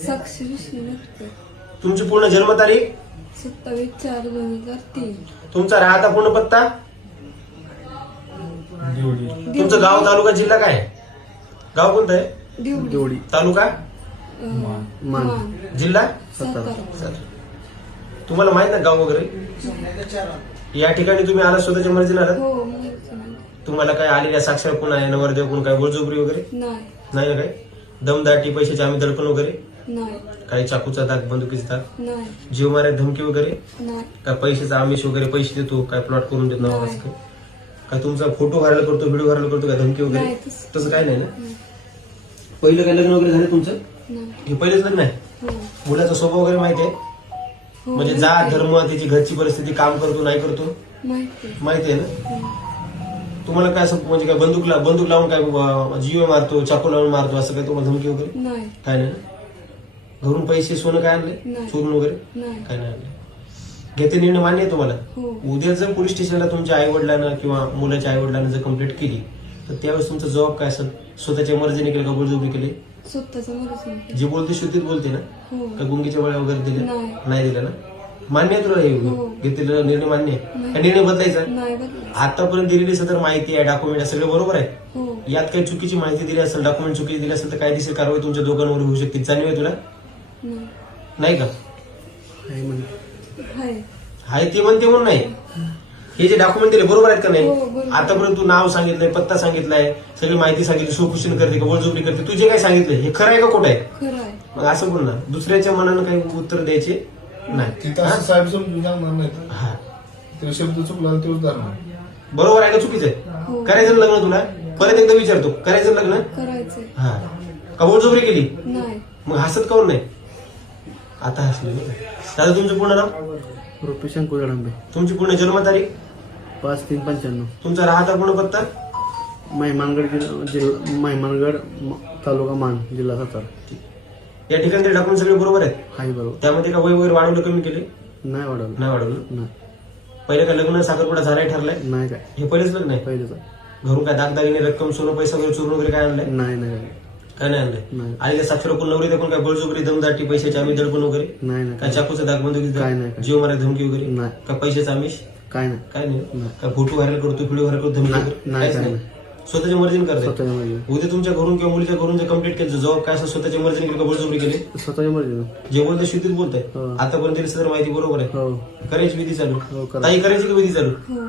साक्षी विष्णू. तुमची पूर्ण जन्मतारीख 27/4/2003. तुमचा राहता पूर्ण पत्ता तुमचं गाव तालुका जिल्हा काय गाव कोणतं आहे दिवडी. तालुका मान. जिल्हा सातारा. तुम्हाला माहित ना गाव वगैरे या ठिकाणी तुम्ही आला स्वतःच्या मर्जीने आलात हो माहिती नाही. तुम्हाला काय आलेल्या साक्षर कोण आहे नवरदेव कोण काय बळजबरी वगैरे नाही नाही ना काय दमदाटी पैशाचे आम्ही दडपण वगैरे नाही काही चाकूचा दाग बंदुकीचा दाग नाही जीव मारे धमकी वगैरे नाही काय पैशाचा आमिष वगैरे पैसे देतो काय प्लॉट करून देतो नाही. असं काय तुमचा फोटो व्हायरल करतो व्हिडिओ व्हायरल करतो काय धमकी वगैरे नाही, तसं- तसं काय नाही ना पहिलं काय लग्न वगैरे झालं तुमचं नाही. हे पहिलेच लग्न आहे हो. मुलाचा स्वभाव वगैरे माहिती आहे हो, म्हणजे माहिती जा आहे. धर्म त्याची घरची परिस्थिती काम करतो नाही करतो माहिती आहे. माहिती आहे ना हो. तुम्हाला काय असं म्हणजे काय बंदूक लावून काय जीव मारतो चाकू लावून मारतो असं काय तुम्हाला धमकी वगैरे नाही काय नाही ना? घरून पैसे सोनं काय आणले नाही. चोरून वगैरे नाही काय नाही आणले घेते निर्णय मान्य आहे तुम्हाला हो उद्या जर पोलीस स्टेशनला तुमच्या आई वडिलांना किंवा मुलाच्या आई वडिलांना जर कंप्लेंट केली तर त्यावेळेस तुमचा जबाब काय असेल स्वतःच्या मर्जीने केलं का बळजबरी केली स्वतःचा मरच जे बोलते शुद्धीत बोलते ना हो का गुंगीच्या वेळा वगैरे दिले नाही. नाही दिलं ना मान्य आहे तुला हे हो. घेतलेला निर्णय मान्य आहे नाही. का निर्णय बदलायचा नाही बदलायचं. आतापर्यंत दिलेली सदर माहिती आहे डॉक्युमेंट आहे सगळं बरोबर आहे हो यात काही चुकीची माहिती दिली असेल डॉक्युमेंट चुकीची दिली असेल तर कायदेशीर कारवाई तुमच्या दोघांवर होऊ शकते जाणीव आहे तुला नाही नाही का आहे हाय ते म्हणते म्हणून नाही हे जे डॉक्युमेंट दिले बरोबर आहेत का नाही हो, बरोबर. आतापर्यंत तू नाव सांगितलंय पत्ता सांगितलाय सगळी माहिती सांगितली सोकुशन करते का बळजबरी करते तू जे काय सांगितलंय हे खरं आहे का खोटं आहे खरं आहे. मग असं बोल ना दुसऱ्याच्या मनानं काही उत्तर द्यायचे नाही तिथं असं साहेब समजून सांगणार नाही हा. ते शब्द चुकला आणि तेच धरणार बरोबर आहे का चुकीचं हो. आहे करायचं ना लग्न तुला परत एकदा विचारतो करायचं ना लग्न करायचंय. हा का बळजबरी केली नाही मग हसत काऊन नाही आता हसले नाही का? दादा तुमचं पूर्ण नाव रुपेश अंकुश तुमची पूर्ण जन्मतारीख 5395 तुमचा राहता पूर्ण पत्ता महिमानगड महिमानगड तालुका मान जिल्हा सातारा. या ठिकाणी डॉक्युमेंट सगळे बरोबर आहेत हाय बरोबर त्यामध्ये का वय वगैरे वाढवलं कमी केले नाही वाढवलं नाही वाढवलं नाही पहिले काय लग्न साखरपुडा झालाय ठरलाय नाही काय हे पहिलेच लग्न आहे पहिलेच घरून काय दागदागिने रक्कम सोनं पैसा वगैरे चोरून वगैरे काय आणलंय नाही नाही काय नाही आणलंय नाही आईला साक्षर कोण नवरी देखून काय बळजबरी दमदाटी पैशाची आम्ही दडपण वगैरे नाही नाही काय चाकूचा दाग काय नाही, बंदुकी काय. जीव मारा धमकी वगैरे नाही का पैशाचा आमिष काय नाही काय नाही नाही. काय फोटो व्हायरल करतो व्हिडिओ व्हायरल करतो धमकी नाही, वगैरे नाही, काहीच काय नाही नाही. स्वतःच्या मर्जीने करते स्वतःच्या मर्जीने उद्या तुमच्या घरून किंवा मुलीच्या घरून जर कंप्लीट केलं जबाब काय असं स्वतःच्या मर्जीने केलं का बळजबरी केली स्वतःच्या मर्जीने जे बोलते शुद्धीत बोलताय हो. आतापर्यंत सदर माहिती बरोबर आहे हो करायची विधी चालू हो करा ताई करायची की विधी चालू हो